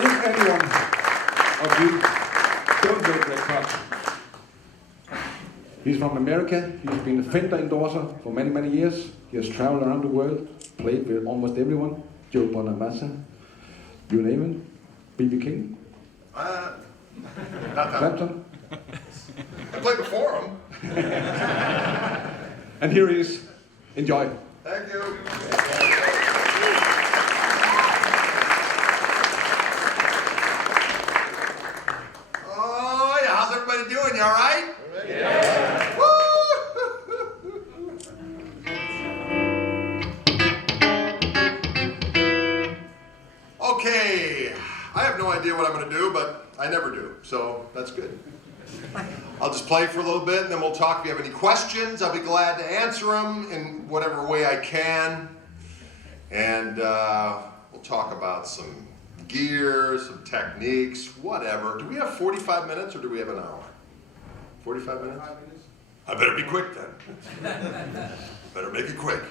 If anyone of you don't know Greg Koch, he's from America. He's been a Fender endorser for many, many years. He has traveled around the world, played with almost everyone. Joe Bonamassa, you name him. B.B. King. Not that Clapton. I played before him. And here he is. Enjoy. Thank you. Oh, yeah. How's everybody doing? You all right? Yeah. Woo! Okay. I have no idea what I'm going to do, but I never do, so that's good. I'll just play for a little bit and then we'll talk. If you have any questions, I'll be glad to answer them in whatever way I can. And we'll talk about some gear, some techniques, whatever. Do we have 45 minutes or do we have an hour? 45 minutes? 5 minutes. I better be quick then. Better make it quick.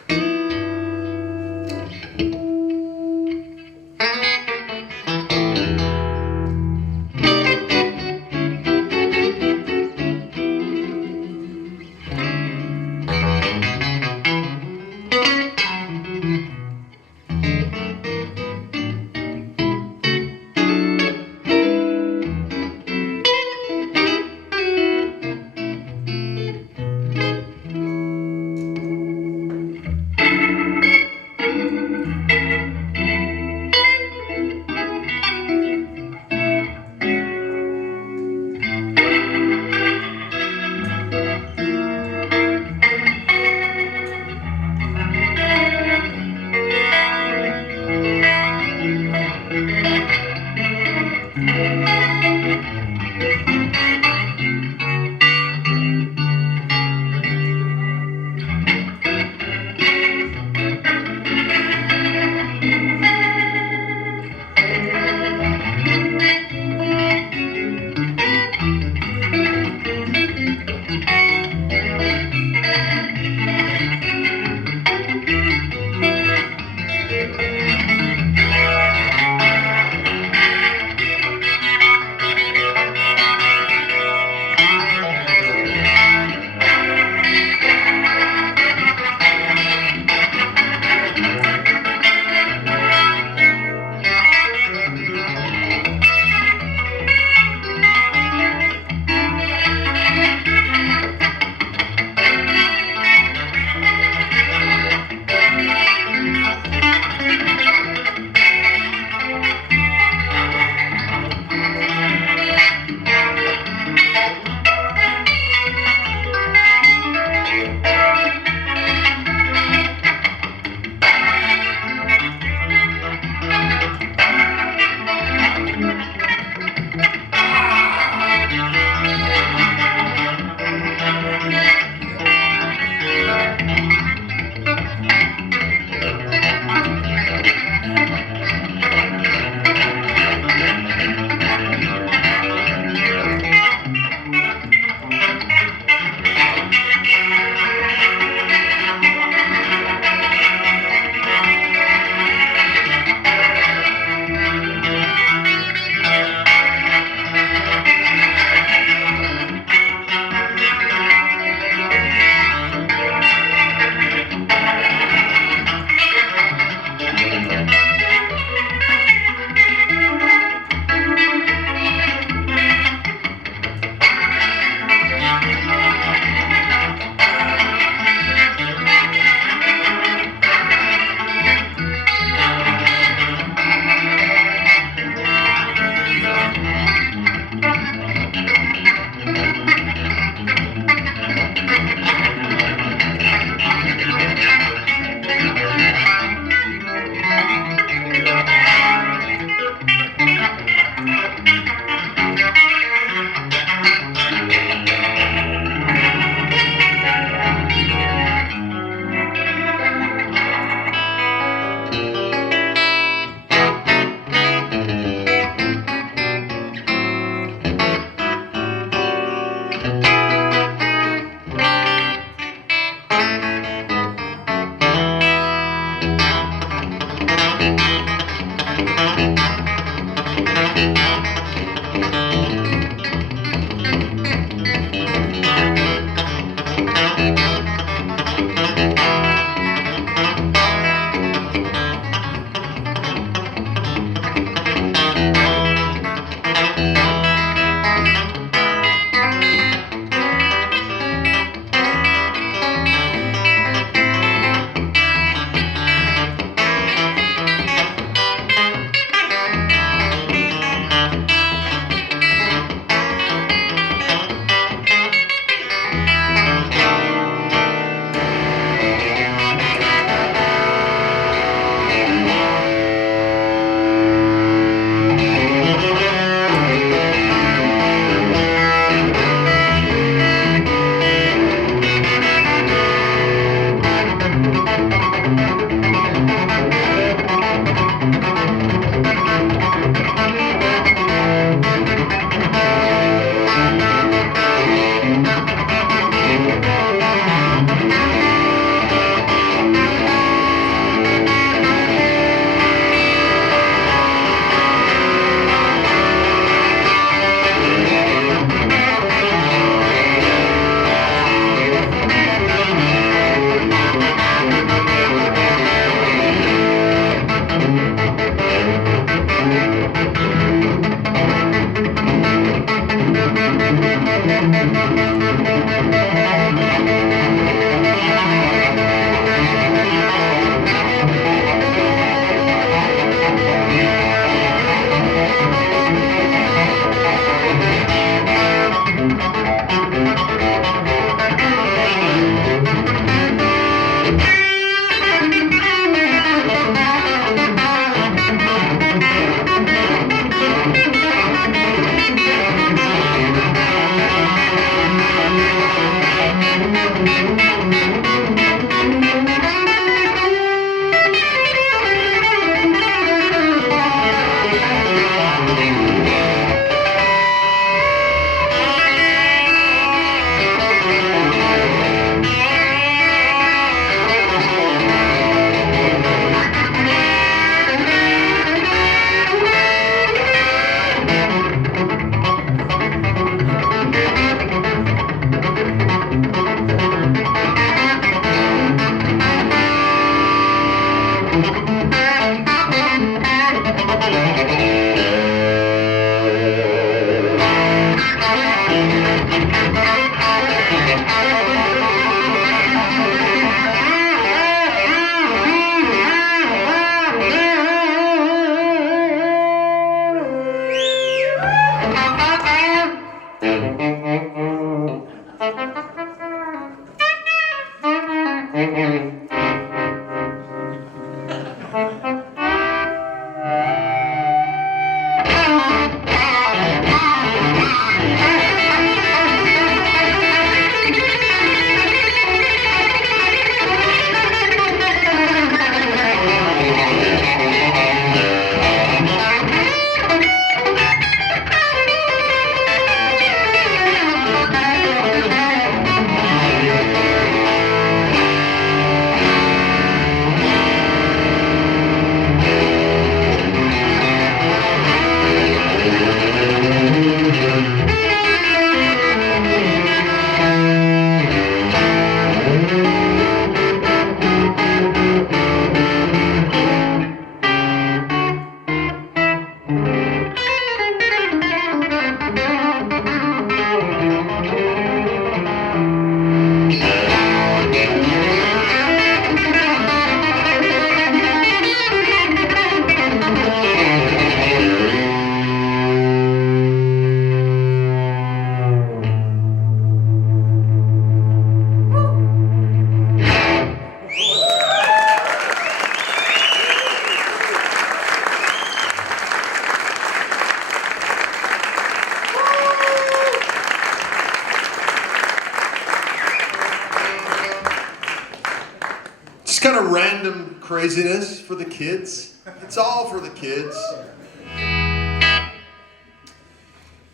Just kind of random craziness for the kids. It's all for the kids.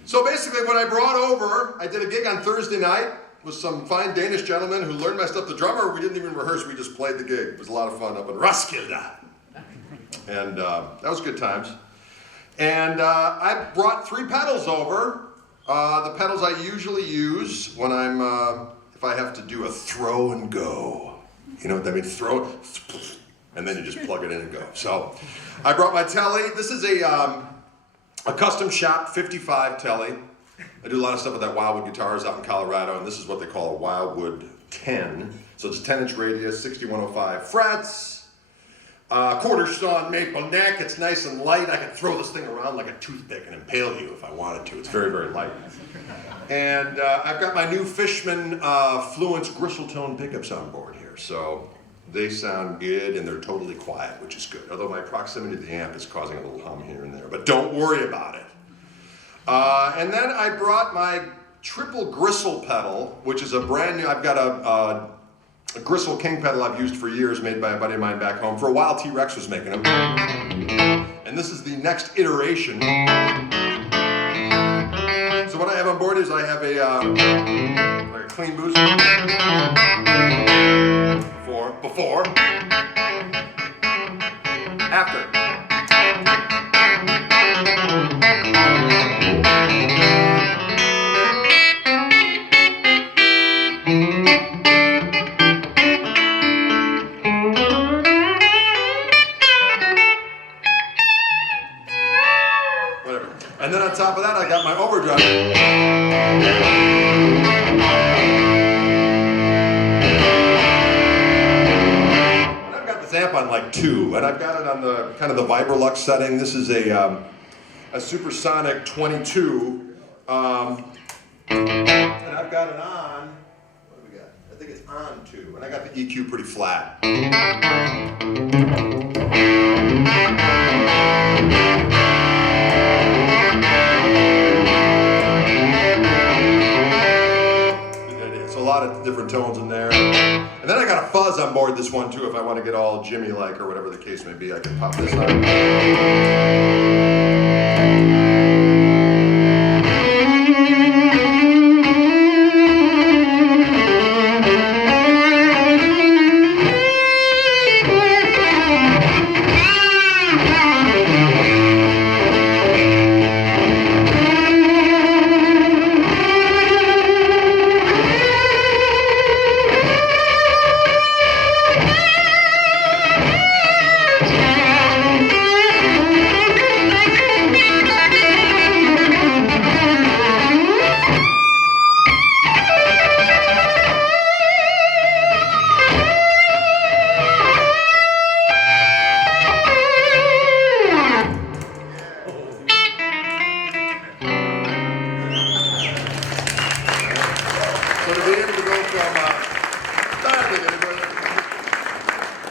So basically what I brought over, I did a gig on Thursday night with some fine Danish gentlemen who learned my stuff. The drummer, we didn't even rehearse, we just played the gig. It was a lot of fun up in Roskilde. And that was good times. And I brought 3 pedals over. The pedals I usually use when I'm, if I have to do a throw and go. You know what that means? Throw it, and then you just plug it in and go. So I brought my telly. This is a custom shop 55 telly. I do a lot of stuff with that Wildwood guitars out in Colorado, and this is what they call a Wildwood 10. So it's a 10-inch radius, 6105 frets, quarter sawn maple neck. It's nice and light. I can throw this thing around like a toothpick and impale you if I wanted to. It's very, very light. And I've got my new Fishman Fluence Gristletone pickups on board here. So they sound good and they're totally quiet, which is good. Although my proximity to the amp is causing a little hum here and there, but don't worry about it. And then I brought my triple gristle pedal, which is a brand new, I've got a gristle king pedal I've used for years, made by a buddy of mine back home. For a while T-Rex was making them. And this is the next iteration. So what I have on board is I have like a clean boost for before, after. And then on top of that, I got my overdrive. And I've got this amp on like 2, and I've got it on the kind of the Vibrolux setting. This is a Supersonic 22, and I've got it on. What do we got? I think it's on 2, and I got the EQ pretty flat. A lot of different tones in there. And then I got a fuzz on board this one too, if I want to get all Jimmy-like or whatever the case may be, I can pop this on.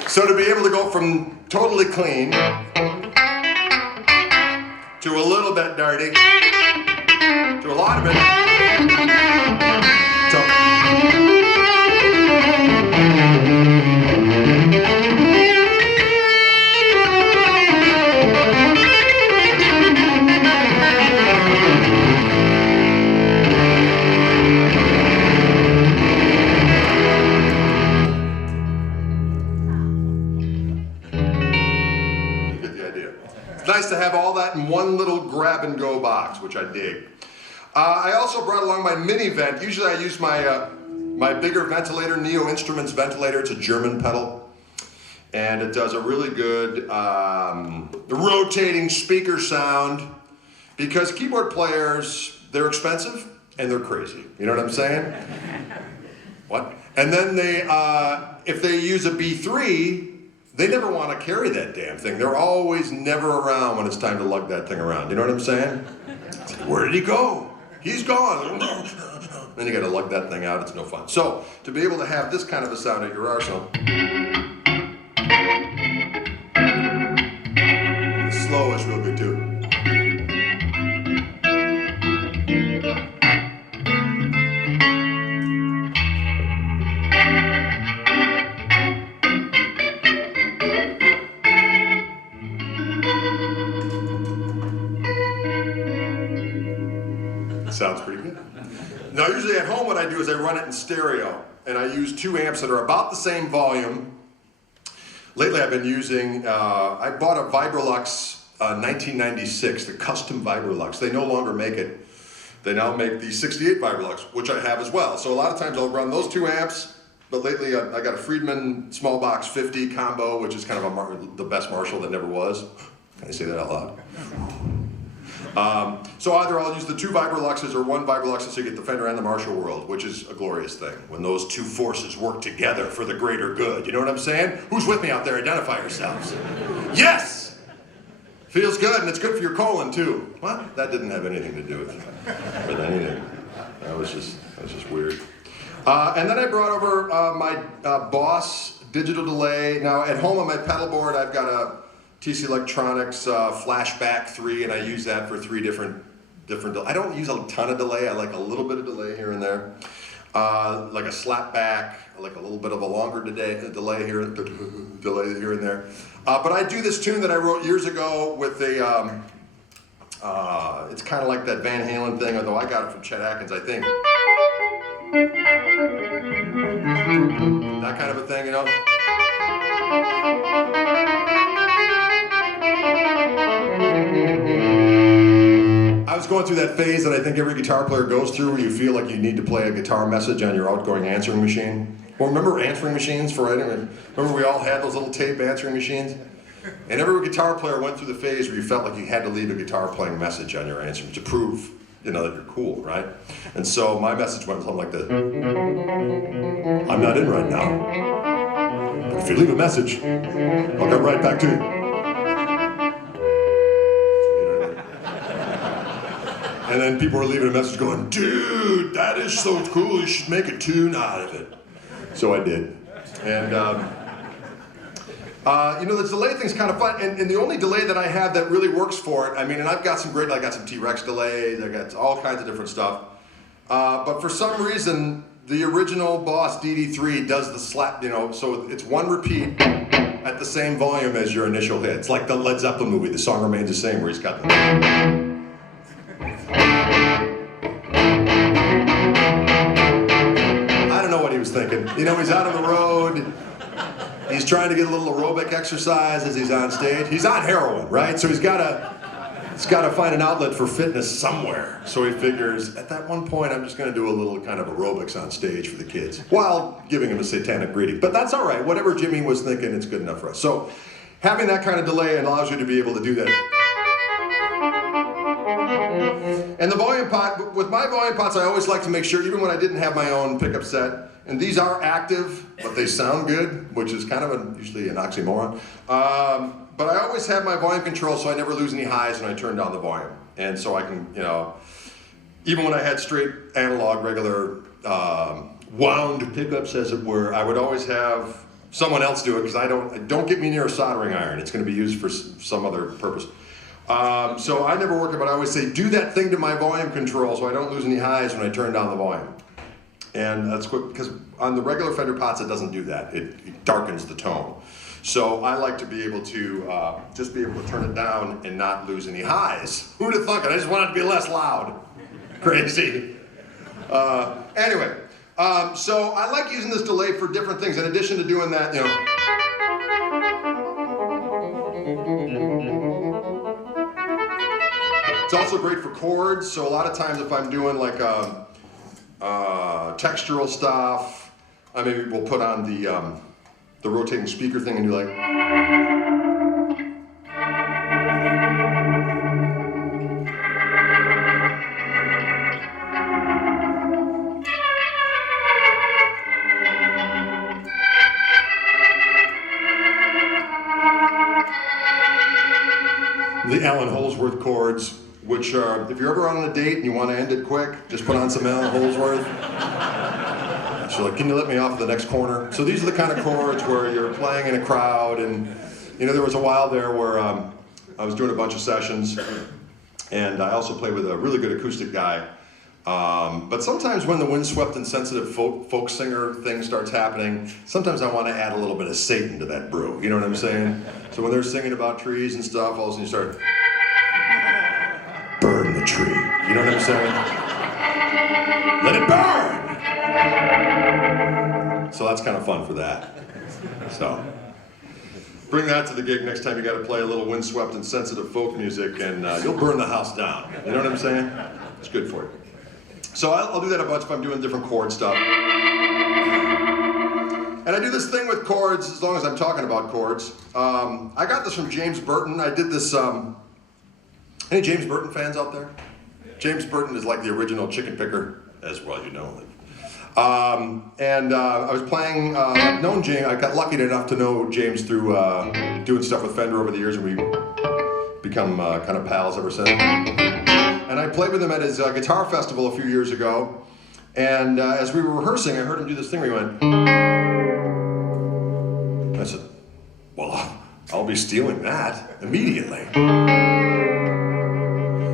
So to be able to go from totally clean to a little bit dirty to a lot of it. Nice to have all that in one little grab-and-go box, which I dig. I also brought along my mini vent. Usually I use my my bigger ventilator, Neo Instruments ventilator. It's a German pedal, and it does a really good rotating speaker sound, because keyboard players, they're expensive and they're crazy. You know what I'm saying? What? And then they, if they use a B3, they never want to carry that damn thing. They're always never around when it's time to lug that thing around. You know what I'm saying? It's like, where did he go? He's gone. Then you got to lug that thing out. It's no fun. So to be able to have this kind of a sound at your arsenal, the slow is real good too. Sounds pretty good. Now usually at home what I do is I run it in stereo, and I use 2 amps that are about the same volume. Lately I've been using, I bought a Vibrolux 1996, the custom Vibrolux. They no longer make it. They now make the 68 Vibrolux, which I have as well. So a lot of times I'll run those 2 amps, but lately I got a Friedman small box 50 combo, which is kind of the best Marshall that never was. Can I say that out loud? So either I'll use the 2 Vibroluxes or 1 Vibrolux so you get the Fender and the Marshall world, which is a glorious thing when those 2 forces work together for the greater good. You know what I'm saying? Who's with me out there? Identify yourselves. Yes! Feels good, and it's good for your colon too. What? That didn't have anything to do with anything. That was just weird. And then I brought over my Boss digital delay. Now at home on my pedal board, I've got a TC Electronics Flashback 3, and I use that for 3 different. I don't use a ton of delay. I like a little bit of delay here and there, like a slap back, like a little bit of a longer delay here and there. But I do this tune that I wrote years ago with a. It's kind of like that Van Halen thing, although I got it from Chet Atkins, I think. That kind of a thing, you know. I was going through that phase that I think every guitar player goes through, where you feel like you need to play a guitar message on your outgoing answering machine. Well, remember answering machines for it? Remember we all had those little tape answering machines? And every guitar player went through the phase where you felt like you had to leave a guitar playing message on your instrument to prove, that you're cool, right? And so my message went something like this. I'm not in right now. But if you leave a message, I'll get right back to you. And then people were leaving a message going, dude, that is so cool, you should make a tune out of it. So I did. And the delay thing's kind of fun, and the only delay that I have that really works for it, and I've got some I got some T-Rex delays, I got all kinds of different stuff, but for some reason, the original Boss DD3 does the slap, so it's one repeat at the same volume as your initial hit. It's like the Led Zeppelin movie, The Song Remains the Same, where he's got the... I don't know what he was thinking. He's out on the road. He's trying to get a little aerobic exercise as he's on stage. He's on heroin, right? So he's got to find an outlet for fitness somewhere. So he figures, at that one point, I'm just going to do a little kind of aerobics on stage for the kids, while giving him a satanic greeting. But that's all right. Whatever Jimmy was thinking, it's good enough for us. So having that kind of delay allows you to be able to do that. And the volume pot, with my volume pots, I always like to make sure, even when I didn't have my own pickup set, and these are active, but they sound good, which is kind of usually an oxymoron. But I always have my volume control so I never lose any highs when I turn down the volume. And so I can, even when I had straight analog, regular, wound pickups, as it were, I would always have someone else do it, because don't get me near a soldering iron. It's going to be used for some other purpose. So I never work it, but I always say, do that thing to my volume control so I don't lose any highs when I turn down the volume. And that's quick, because on the regular Fender pots, it doesn't do that. It darkens the tone. So I like to be able to just be able to turn it down and not lose any highs. Who'd have thunk it? I just want it to be less loud. Crazy. Anyway, so I like using this delay for different things. In addition to doing that, It's also great for chords. So a lot of times if I'm doing like textural stuff, maybe we'll put on the rotating speaker thing and do like. The Alan Holdsworth chords, which are, if you're ever on a date and you want to end it quick, just put on some Alan Holdsworth. She's like, can you let me off the next corner? So these are the kind of chords where you're playing in a crowd, and there was a while there where I was doing a bunch of sessions, and I also played with a really good acoustic guy. But sometimes when the windswept and sensitive folk singer thing starts happening, sometimes I want to add a little bit of Satan to that brew. You know what I'm saying? So when they're singing about trees and stuff, all of a sudden you start, burn the tree. You know what I'm saying? Let it burn! So that's kind of fun for that. So bring that to the gig next time you got to play a little windswept and sensitive folk music, and you'll burn the house down. You know what I'm saying? It's good for you. So I'll do that a bunch if I'm doing different chord stuff. And I do this thing with chords, as long as I'm talking about chords. I got this from James Burton. I did this, any James Burton fans out there? James Burton is like the original chicken picker, as well, you know. And I was playing, I've known James, I got lucky enough to know James through doing stuff with Fender over the years, and we've become kind of pals ever since. And I played with him at his guitar festival a few years ago, and as we were rehearsing, I heard him do this thing where he went, I said, well, I'll be stealing that immediately.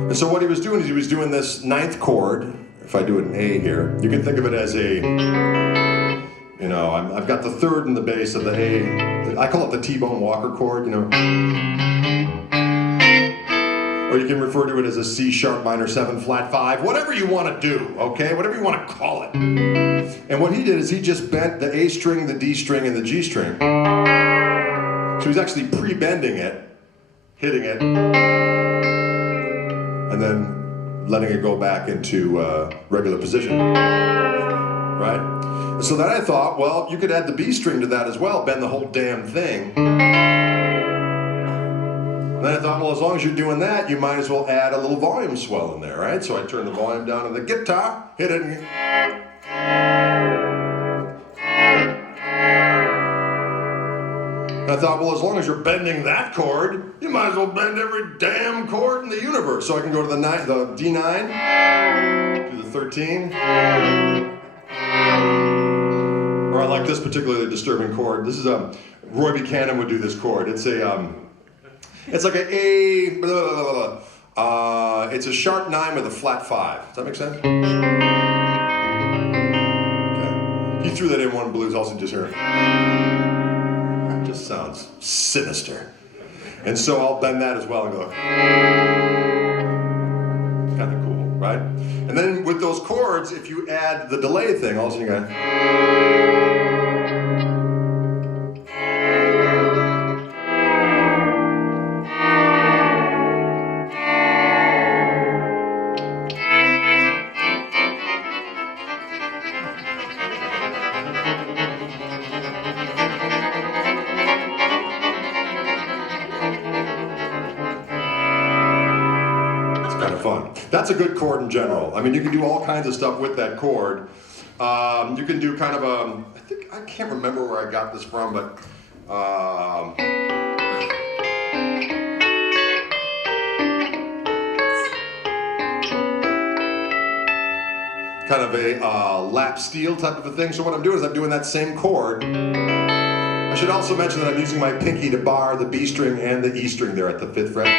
And so what he was doing is he was doing this ninth chord. If I do an A here, you can think of it as a, I've got the third and the bass of the A. I call it the T-Bone Walker chord, Or you can refer to it as a C sharp minor 7 flat 5, whatever you want to do, okay? Whatever you want to call it. And what he did is he just bent the A string, the D string, and the G string. So he's actually pre-bending it, hitting it, and then letting it go back into regular position, right? So then I thought, well, you could add the B string to that as well, bend the whole damn thing, Then I thought, well, as long as you're doing that, you might as well add a little volume swell in there, right? So I turned the volume down on the guitar, hit it, and I thought, well, as long as you're bending that chord, you might as well bend every damn chord in the universe. So I can go to the D9, do the 13, or I like this particularly disturbing chord. This is Roy Buchanan would do this chord. It's a, it's like a A, blah, blah, blah, blah. It's a sharp 9 with a flat 5. Does that make sense? Okay. He threw that in one blues, also just here. That just sounds sinister. And so I'll bend that as well and go, kind of cool, right? And then with those chords, if you add the delay thing, all of a sudden you got, fun. That's a good chord in general. I mean, you can do all kinds of stuff with that chord. You can do kind of a, I can't remember where I got this from, but kind of a lap steel type of a thing. So what I'm doing is I'm doing that same chord. I should also mention that I'm using my pinky to bar the B string and the E string there at the 5th fret.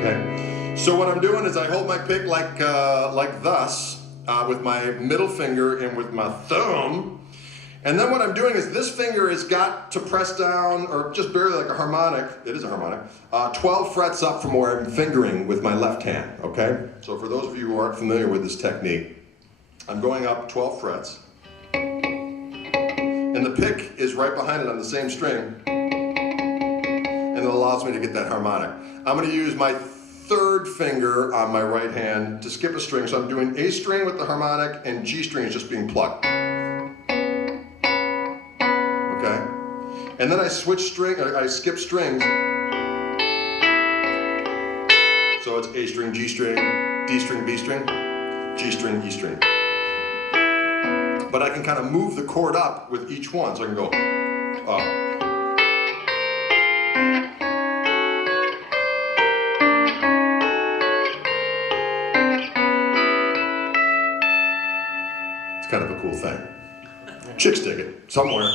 Okay. So what I'm doing is I hold my pick like thus, with my middle finger and with my thumb. And then what I'm doing is this finger has got to press down, or just barely like a harmonic, it is a harmonic, 12 frets up from where I'm fingering with my left hand, okay? So for those of you who aren't familiar with this technique, I'm going up 12 frets. And the pick is right behind it on the same string. And it allows me to get that harmonic. I'm going to use my 3rd finger on my right hand to skip a string. So I'm doing A string with the harmonic and G string is just being plucked. Okay? And then I switch string, I skip strings. So it's A string, G string, D string, B string, G string, E string. But I can kind of move the chord up with each one. So I can go up. Kind of a cool thing. Chicks dig it, somewhere.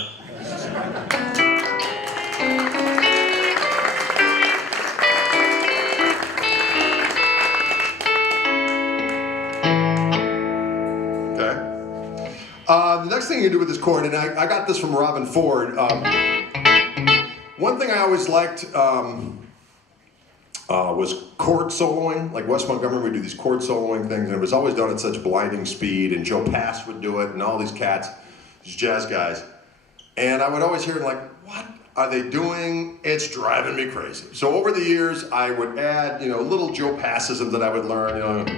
Okay. The next thing you do with this chord, and I got this from Robin Ford. One thing I always liked was chord soloing. Like Wes Montgomery would do these chord soloing things, and it was always done at such blinding speed, and Joe Pass would do it, and all these cats, these jazz guys. And I would always hear like, what are they doing? It's driving me crazy. So over the years, I would add, little Joe Passisms that I would learn,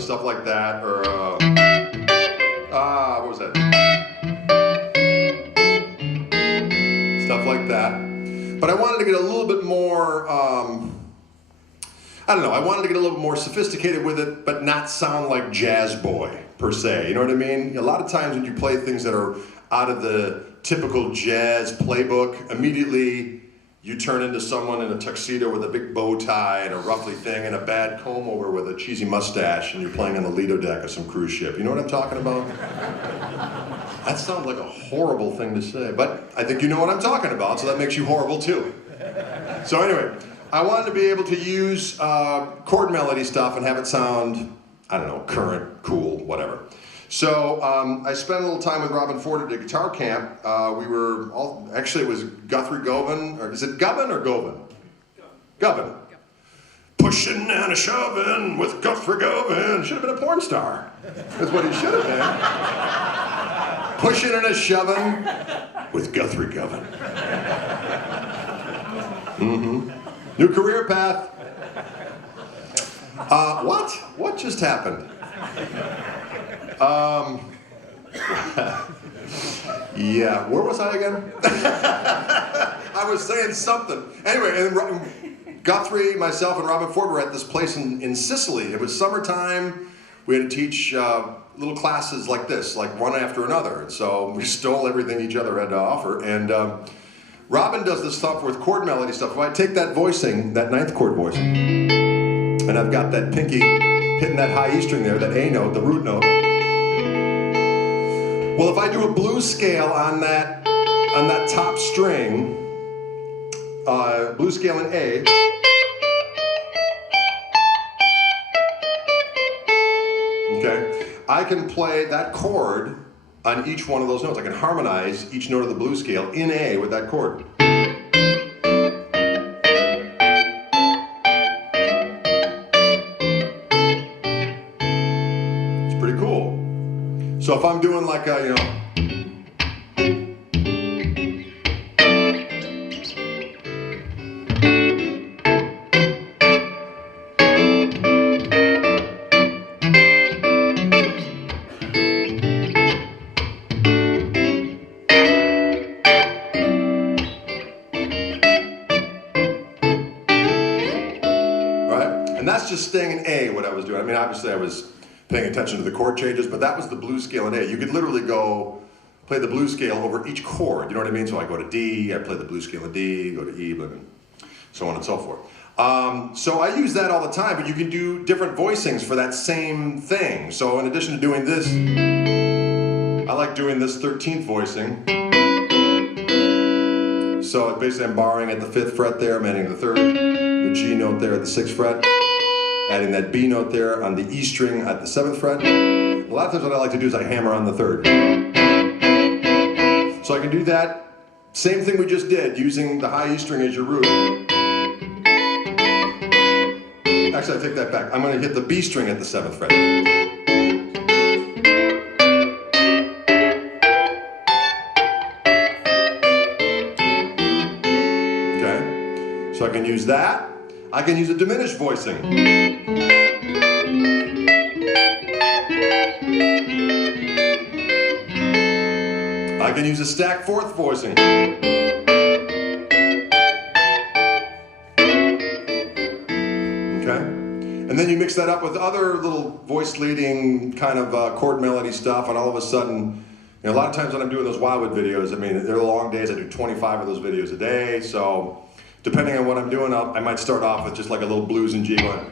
stuff like that, or, what was that? Stuff like that. But I wanted to get a little bit more, I wanted to get a little bit more sophisticated with it, but not sound like Jazz Boy, per se. You know what I mean? A lot of times when you play things that are out of the typical jazz playbook, immediately you turn into someone in a tuxedo with a big bow tie and a ruffly thing and a bad comb over with a cheesy mustache, and you're playing on the Lido deck of some cruise ship. You know what I'm talking about? That sounds like a horrible thing to say, but I think you know what I'm talking about, so that makes you horrible too. So anyway, I wanted to be able to use chord melody stuff and have it sound, current, cool, whatever. So I spent a little time with Robin Ford at a guitar camp. Actually it was Guthrie Govan, or is it Govan or Govan? Govan. Pushing and a shoving with Guthrie Govan. Should have been a porn star. That's what he should have been. Pushing and a shoving with Guthrie Govan. Mm-hmm. New career path. What? What just happened? Yeah, where was I again? I was saying something. Anyway, and Guthrie, myself, and Robin Ford were at this place in Sicily. It was summertime. We had to teach little classes like this, like one after another. And so we stole everything each other had to offer. And Robin does this stuff with chord melody stuff. If I take that voicing, that ninth chord voicing, and I've got that pinky hitting that high E string there, that A note, the root note. Well, if I do a blues scale on that top string, blues scale in A, okay, I can play that chord on each one of those notes. I can harmonize each note of the blues scale in A with that chord. It's pretty cool. So if I'm doing like a, that's just staying in A, what I was doing. I mean, obviously I was paying attention to the chord changes, but that was the blues scale in A. You could literally go play the blues scale over each chord, you know what I mean? So I go to D, I play the blues scale in D, go to E, so on and so forth. So I use that all the time, but you can do different voicings for that same thing. So in addition to doing this, I like doing this 13th voicing. So basically I'm borrowing at the 5th fret there, I'm adding the 3rd, the G note there at the 6th fret, adding that B note there on the E string at the 7th fret. A lot of times what I like to do is I hammer on the 3rd. So I can do that same thing we just did, using the high E string as your root. Actually, I take that back. I'm going to hit the B string at the 7th fret. Okay, so I can use that. I can use a diminished voicing. I can use a stacked 4th voicing. Okay? And then you mix that up with other little voice leading kind of chord melody stuff, and all of a sudden, a lot of times when I'm doing those Wildwood videos, I mean, they're long days. I do 25 of those videos a day, so depending on what I'm doing, I might start off with just like a little blues and G going.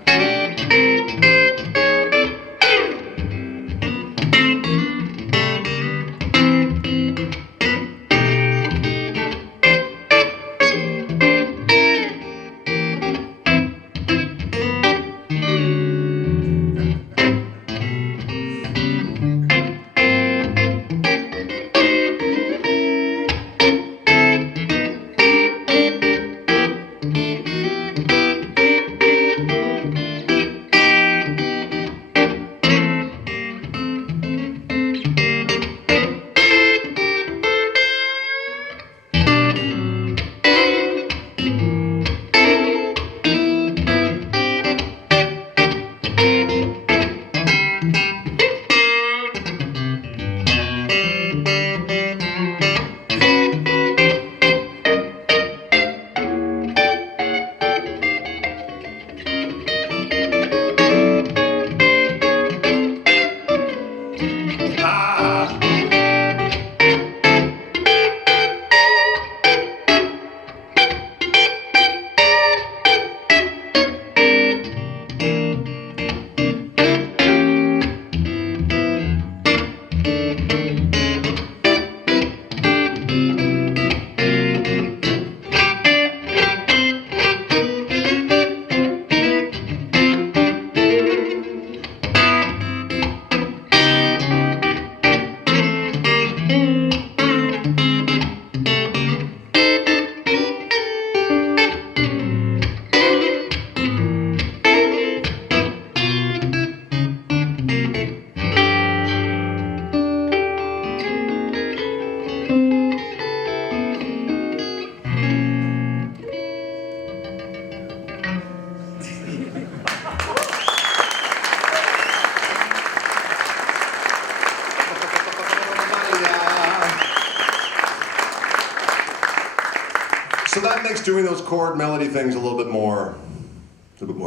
doing those chord melody things a little bit more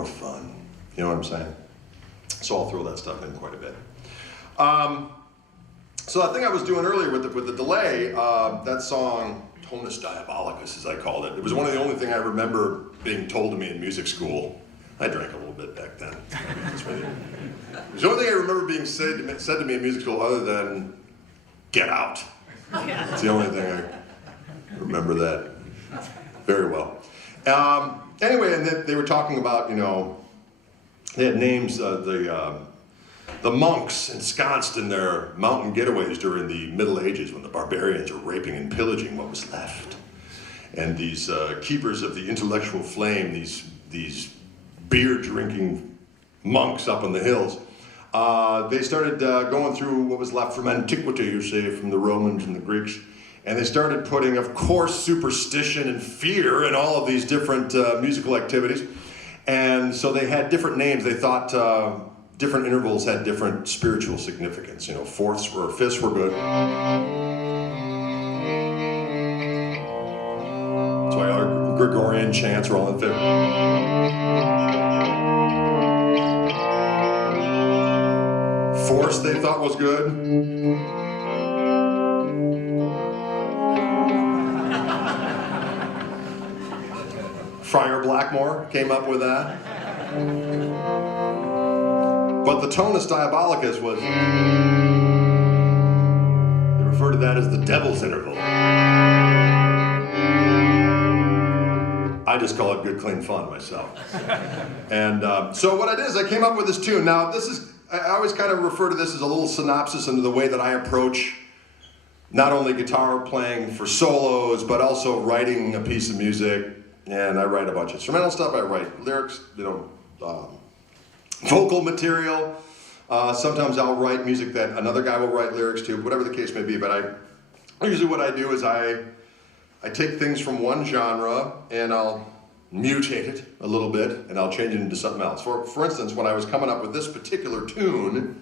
fun. You know what I'm saying? So I'll throw that stuff in quite a bit. So that thing I was doing earlier with the delay, that song, Tonus Diabolicus, as I called it, it was one of the only things I remember being told to me in music school. I drank a little bit back then. It was the only thing I remember being said to me in music school other than, get out. It's the only thing I remember that very well. Anyway, and they were talking about, you know, they had names, the monks ensconced in their mountain getaways during the Middle Ages when the barbarians were raping and pillaging what was left. And these keepers of the intellectual flame, these beer-drinking monks up in the hills, they started going through what was left from antiquity, you say, from the Romans and the Greeks, and they started putting, of course, superstition and fear in all of these different musical activities. And so they had different names. They thought different intervals had different spiritual significance. You know, fifths were good. That's why our Gregorian chants were all in fifth. Fourths they thought was good. Friar Blackmore came up with that. But the tonus diabolicus was, they refer to that as the devil's interval. I just call it good, clean fun myself. And so what I did is I came up with this tune. Now this is, I always kind of refer to this as a little synopsis into the way that I approach not only guitar playing for solos, but also writing a piece of music. And I write a bunch of instrumental stuff, I write lyrics, you know, vocal material. Sometimes I'll write music that another guy will write lyrics to, whatever the case may be. But usually what I do is I take things from one genre and I'll mutate it a little bit and I'll change it into something else. For instance, when I was coming up with this particular tune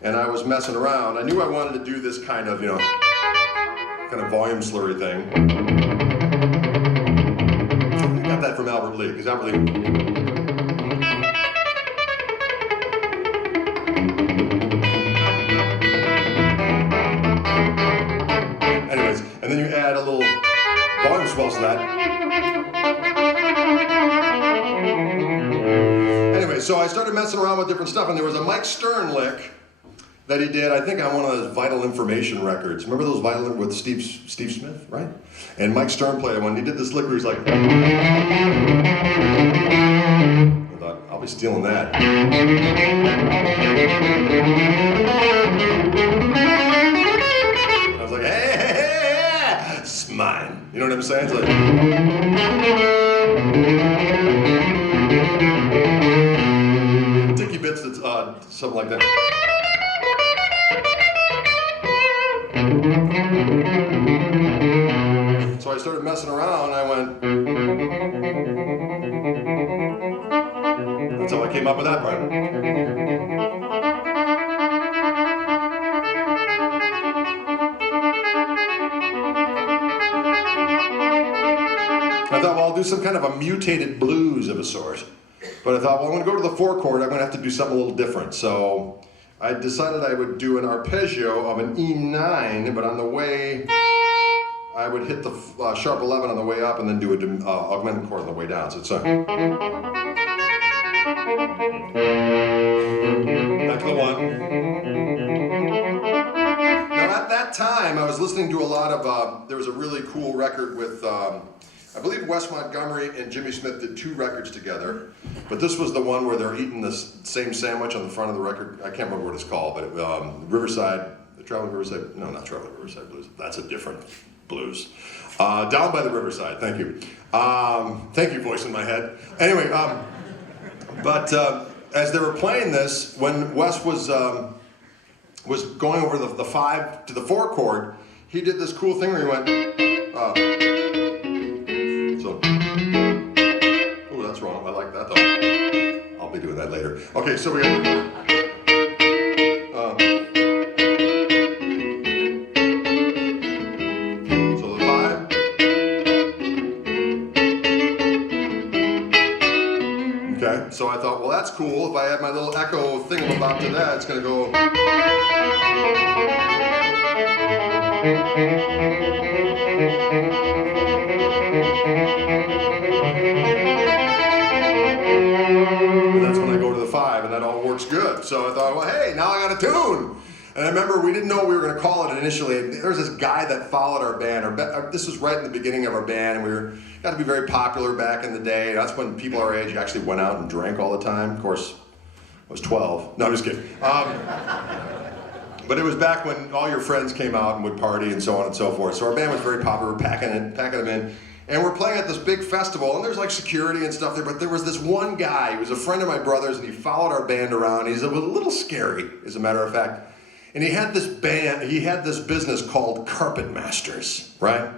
and I was messing around, I knew I wanted to do this kind of, you know, kind of volume slurry thing. I got that from Albert Lee, because Albert Lee. Anyways, and then you add a little volume swells to that. Anyway, so I started messing around with different stuff, and there was a Mike Stern lick that he did, I think, on one of those Vital Information records. Remember those Vital with Steve Smith, right? And Mike Stern played one. He did this lick where he's like, I thought, I'll be stealing that. I was like, hey, it's mine. You know what I'm saying? It's like, Dicky Bits, that's something like that. So I started messing around and I went, that's how I came up with that part. I thought, well, I'll do some kind of a mutated blues of a sort. But I thought, well, I'm going to go to the 4-chord, I'm going to have to do something a little different. So I decided I would do an arpeggio of an E9, but on the way, I would hit the sharp 11 on the way up and then do an augmented chord on the way down. So it's back to the 1. Now at that time, I was listening to a lot of, there was a really cool record with, I believe Wes Montgomery and Jimmy Smith did 2 records together, but this was the one where they're eating the same sandwich on the front of the record. I can't remember what it's called, but Riverside, the Traveling Riverside, no, not Traveling Riverside Blues, that's a different blues. Down by the Riverside, thank you. Thank you, voice in my head. Anyway, but as they were playing this, when Wes was going over the 5 to the 4 chord, he did this cool thing where he went, oh, that's wrong, I like that though. I'll be doing that later. Okay, so we got, so the 5, Okay, so I thought, well, that's cool. If I add my little echo thingamabob to that, it's going to go. And that's when I go to the 5, and that all works good. So I thought, well, hey, now I got a tune. And I remember we didn't know what we were going to call it initially. There was this guy that followed our band. This was right in the beginning of our band, and we got to be very popular back in the day. That's when people our age actually went out and drank all the time. Of course, I was 12. No, I'm just kidding. But it was back when all your friends came out and would party and so on and so forth. So our band was very popular. We're packing them in. And we're playing at this big festival, and there's like security and stuff there, but there was this one guy who was a friend of my brother's, and he followed our band around. He's a little scary, as a matter of fact. And he had this business called Carpet Masters, right?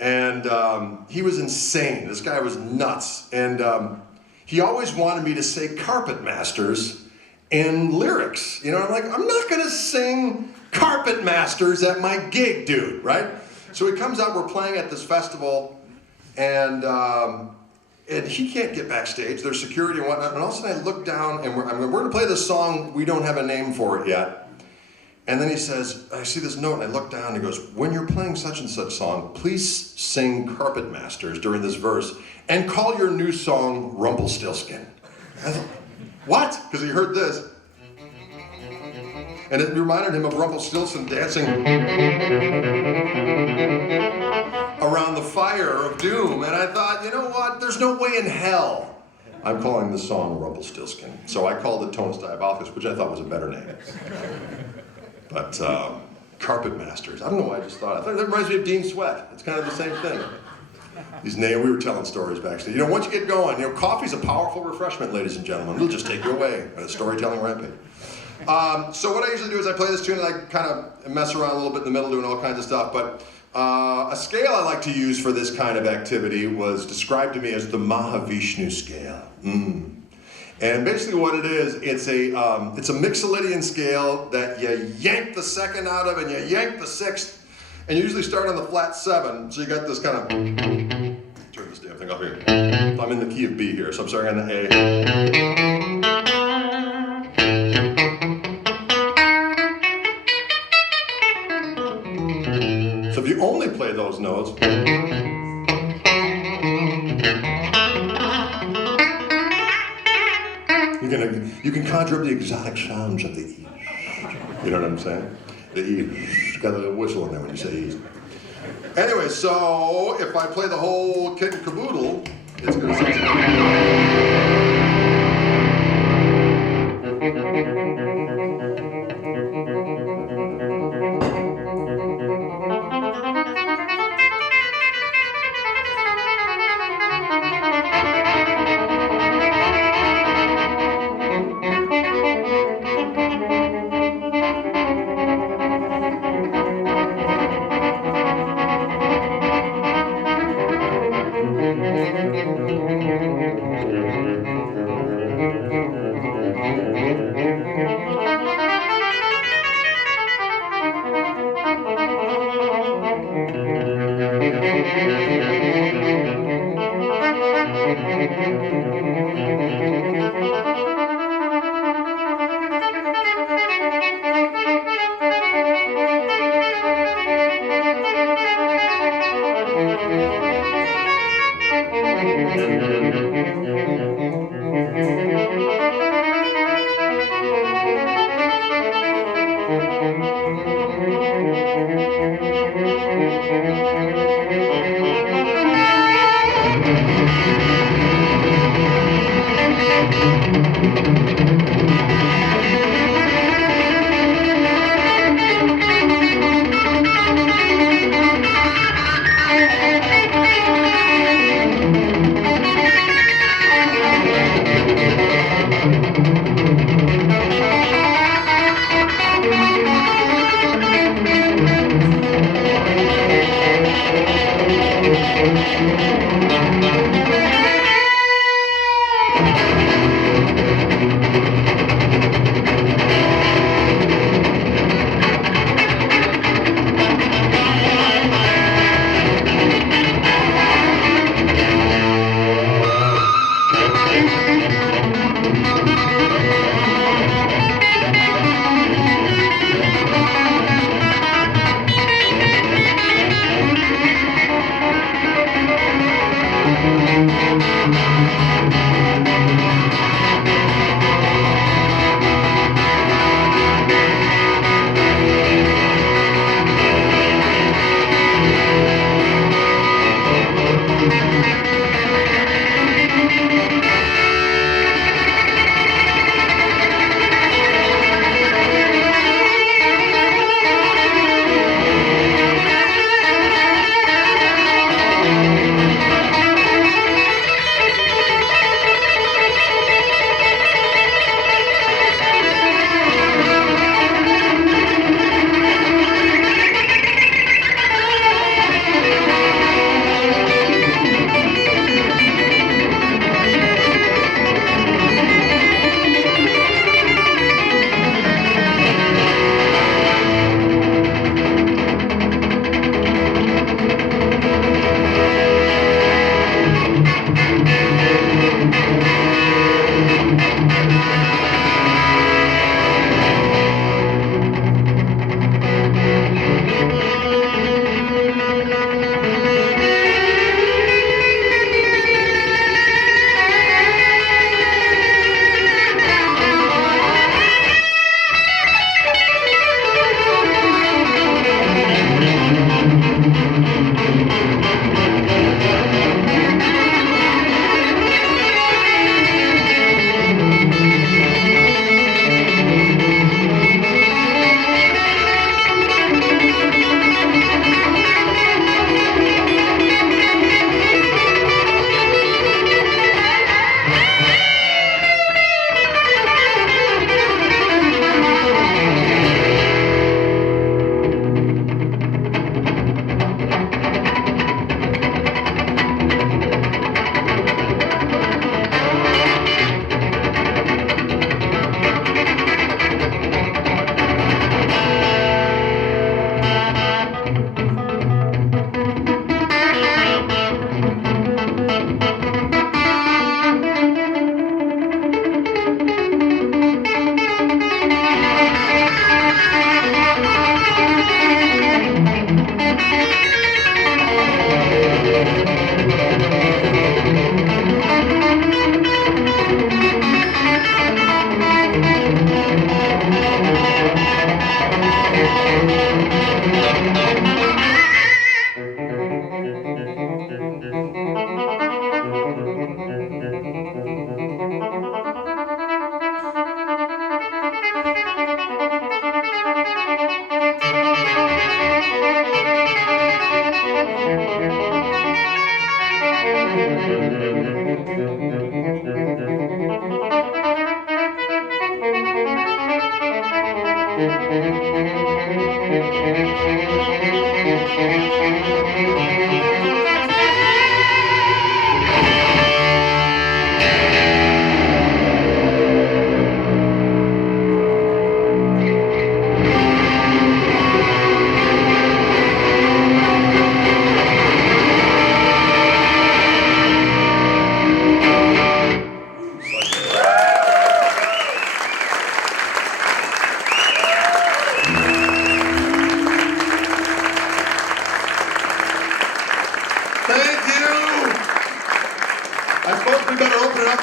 And he was insane. This guy was nuts. And he always wanted me to say Carpet Masters in lyrics. You know, I'm like, I'm not gonna sing Carpet Masters at my gig, dude, right? So he comes out, we're playing at this festival, and he can't get backstage. There's security and whatnot. And all of a sudden I look down, and we're gonna play this song. We don't have a name for it yet. And then he says, I see this note, and I look down, and he goes, when you're playing such and such song, please sing Carpet Masters during this verse, and call your new song Rumpelstiltskin. I thought, what? Because he heard this. And it reminded him of Rumpelstiltskin dancing around the fire of doom. And I thought, you know what? There's no way in hell I'm calling this song Rumpelstiltskin. So I called it Tonus Diabolicus, which I thought was a better name. But Carpet Masters, I don't know why I just thought. I thought that reminds me of Dean Sweat. It's kind of the same thing. These names, we were telling stories backstage. You know, once you get going, you know, coffee's a powerful refreshment, ladies and gentlemen. It'll just take you away on a storytelling rampage. So what I usually do is I play this tune and I kind of mess around a little bit in the middle doing all kinds of stuff. But a scale I like to use for this kind of activity was described to me as the Mahavishnu scale. And basically what it is, it's a Mixolydian scale that you yank the second out of and you yank the sixth, and you usually start on the flat 7, so you got this kind of, turn this damn thing up here. I'm in the key of B here, so I'm starting on the A. So if you only play those notes, you can conjure up the exotic sounds of the E. You know what I'm saying? The E, got a little whistle in there when you say E. Anyway, so if I play the whole kit and caboodle, it's going to sound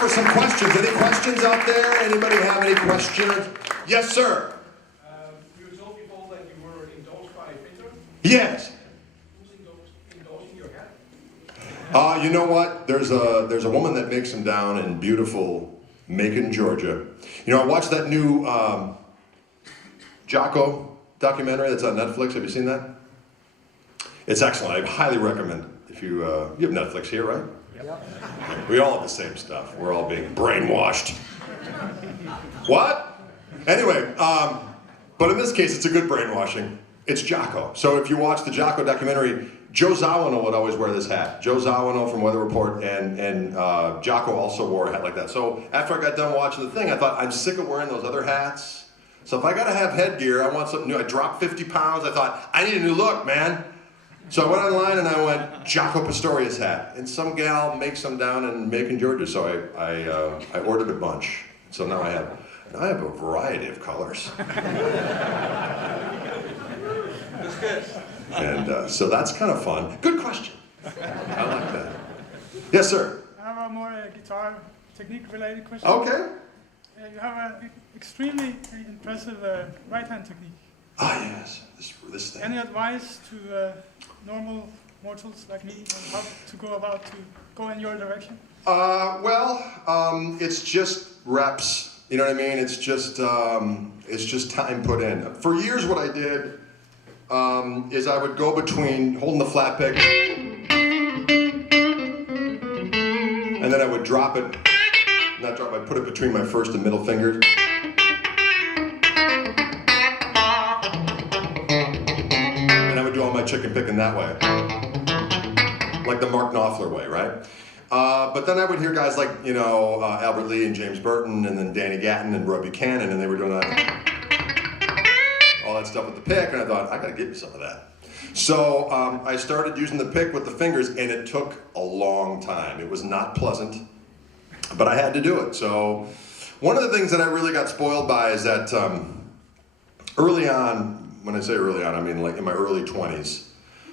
Some questions. Any questions out there? Anybody have any questions? Yes, sir. You told people that you were endorsed by Fender. Yes. Who's endorsing your hat? You know what? There's a woman that makes them down in beautiful Macon, Georgia. You know, I watched that new Jocko documentary that's on Netflix. Have you seen that? It's excellent. I highly recommend it. If you have Netflix here, right? Yep. We all have the same stuff. We're all being brainwashed. What? Anyway, but in this case, it's a good brainwashing. It's Jocko. So if you watch the Jocko documentary, Joe Zawinul would always wear this hat. Joe Zawinul from Weather Report and Jocko also wore a hat like that. So after I got done watching the thing, I thought, I'm sick of wearing those other hats. So if I gotta have headgear, I want something new. I dropped 50 pounds. I thought, I need a new look, man. So I went online and I went, Jocko Pastorius hat. And some gal makes them down in Macon, Georgia. So I ordered a bunch. So now I have a variety of colors. That's good. And so that's kind of fun. Good question. I like that. Yes, sir. I have a more guitar technique related question. Okay. You have an extremely impressive right-hand technique. Ah, yes. This thing. Any advice to normal mortals like me on how to go about to go in your direction? It's just reps. You know what I mean? It's just time put in. For years, what I did is I would go between holding the flat pick, and then I would drop it. Not drop. I'd put it between my first and middle fingers. Do all my chicken picking that way, like the Mark Knopfler way, right? But then I would hear guys like, Albert Lee and James Burton, and then Danny Gatton and Roy Buchanan, and they were doing all that stuff with the pick, and I thought, I gotta get me some of that. So I started using the pick with the fingers, and it took a long time. It was not pleasant, but I had to do it. So one of the things that I really got spoiled by is that early on, when I say early on, I mean like in my early 20s.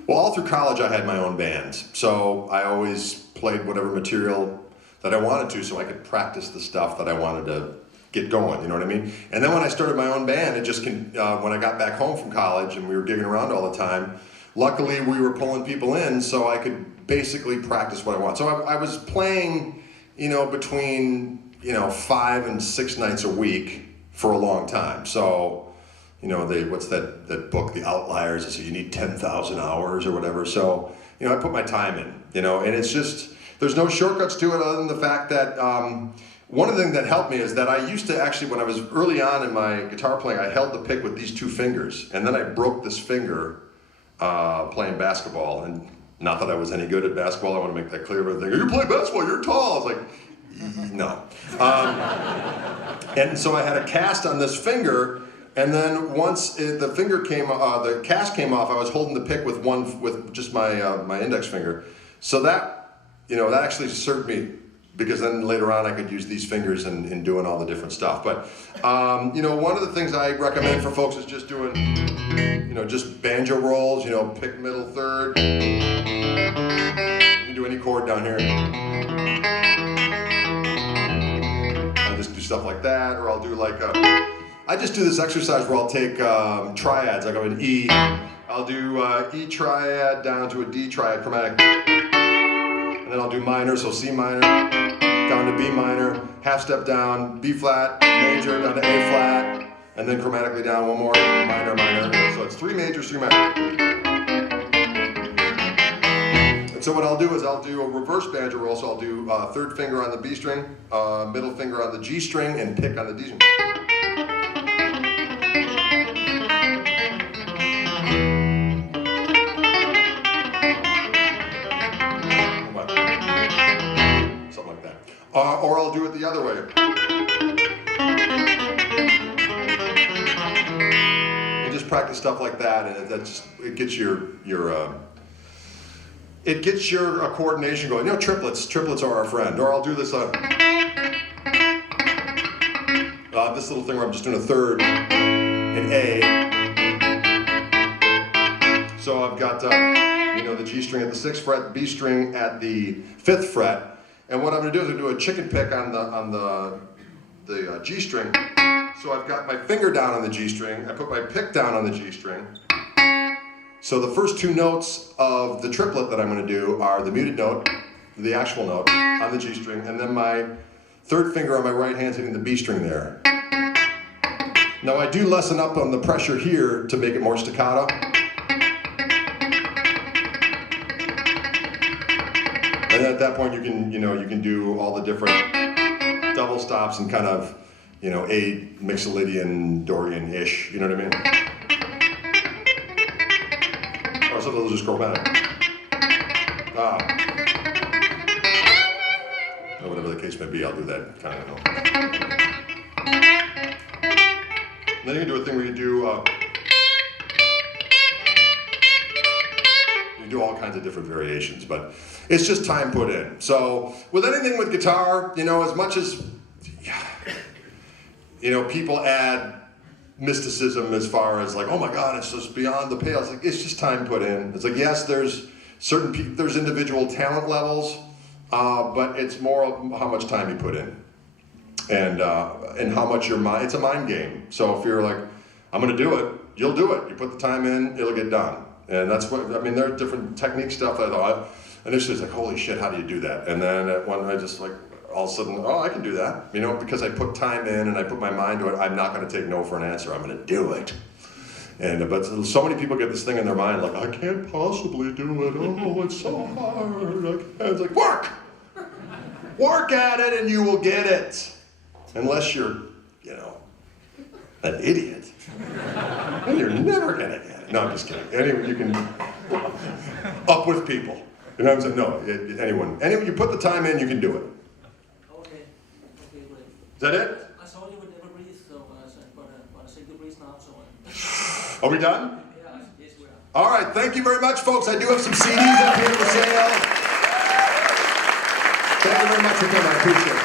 Well, all through college I had my own bands. So I always played whatever material that I wanted to so I could practice the stuff that I wanted to get going, you know what I mean? And then when I started my own band, it just, when I got back home from college and we were gigging around all the time, luckily we were pulling people in so I could basically practice what I want. So I was playing, between, 5 and 6 nights a week for a long time. So, what's that book, The Outliers? They say you need 10,000 hours or whatever. So, I put my time in, and it's just, there's no shortcuts to it other than the fact that one of the things that helped me is that I used to actually, when I was early on in my guitar playing, I held the pick with these 2 fingers. And then I broke this finger playing basketball. And not that I was any good at basketball. I want to make that clear. But they go, you play basketball, you're tall. I was like, no. And so I had a cast on this finger. And then once the cast came off, I was holding the pick with just my index finger. So that actually served me, because then later on I could use these fingers in doing all the different stuff. But one of the things I recommend for folks is just doing, just banjo rolls. Pick middle third. You can do any chord down here. I just do stuff like that, or I'll do I just do this exercise where I'll take triads. I go in E. I'll do E triad down to a D triad chromatic. And then I'll do minor, so C minor, down to B minor, half step down, B flat, major, down to A flat, and then chromatically down one more, minor, minor. So it's 3 majors, 3 minor. And so what I'll do is I'll do a reverse banjo roll, so I'll do third finger on the B string, middle finger on the G string, and pick on the D string. Something like that. Or I'll do it the other way. And just practice stuff like that, and it gets your coordination going. You know, triplets are our friend. Or I'll do this this little thing where I'm just doing a third in A. So I've got the G string at the 6th fret, B string at the 5th fret, and what I'm going to do is I'm going to do a chicken pick on the G string. So I've got my finger down on the G string. I put my pick down on the G string. So the first 2 notes of the triplet that I'm going to do are the muted note, the actual note, on the G string, and then my third finger on my right hand is hitting the B string there. Now I do lessen up on the pressure here to make it more staccato. And at that point you can do all the different double stops and kind of, A Mixolydian, Dorian-ish, you know what I mean? Or some of those are just chromatic. Or whatever the case may be, I'll do that kind of. Then you can do a thing where you do all kinds of different variations, but it's just time put in. So with anything with guitar, as much as people add mysticism as far as like, oh my God, it's just beyond the pale. It's like, it's just time put in. It's like, yes, there's there's individual talent levels, but it's more of how much time you put in, and how much your mind. It's a mind game. So if you're like, I'm going to do it, you'll do it. You put the time in, it'll get done. And that's what there are different technique stuff. I thought initially it's like, holy shit, how do you do that? And then when I just like, all of a sudden, oh, I can do that. Because I put time in and I put my mind to it. I'm not going to take no for an answer. I'm going to do it. And but so many people get this thing in their mind like, I can't possibly do it. Oh, it's so hard. It's like, work at it, and you will get it. Unless you're, an idiot, and you're never going to get it. No, I'm just kidding. Anyway, you can up with people. You know what I'm saying? No, anyone, you put the time in, you can do it. Okay, great. Is that it? I saw you would never breathe, so I said you breathe now, so Are we done? yeah, yes, we are. All right, thank you very much, folks. I do have some CDs up here for sale. Thank you very much for coming. I appreciate it.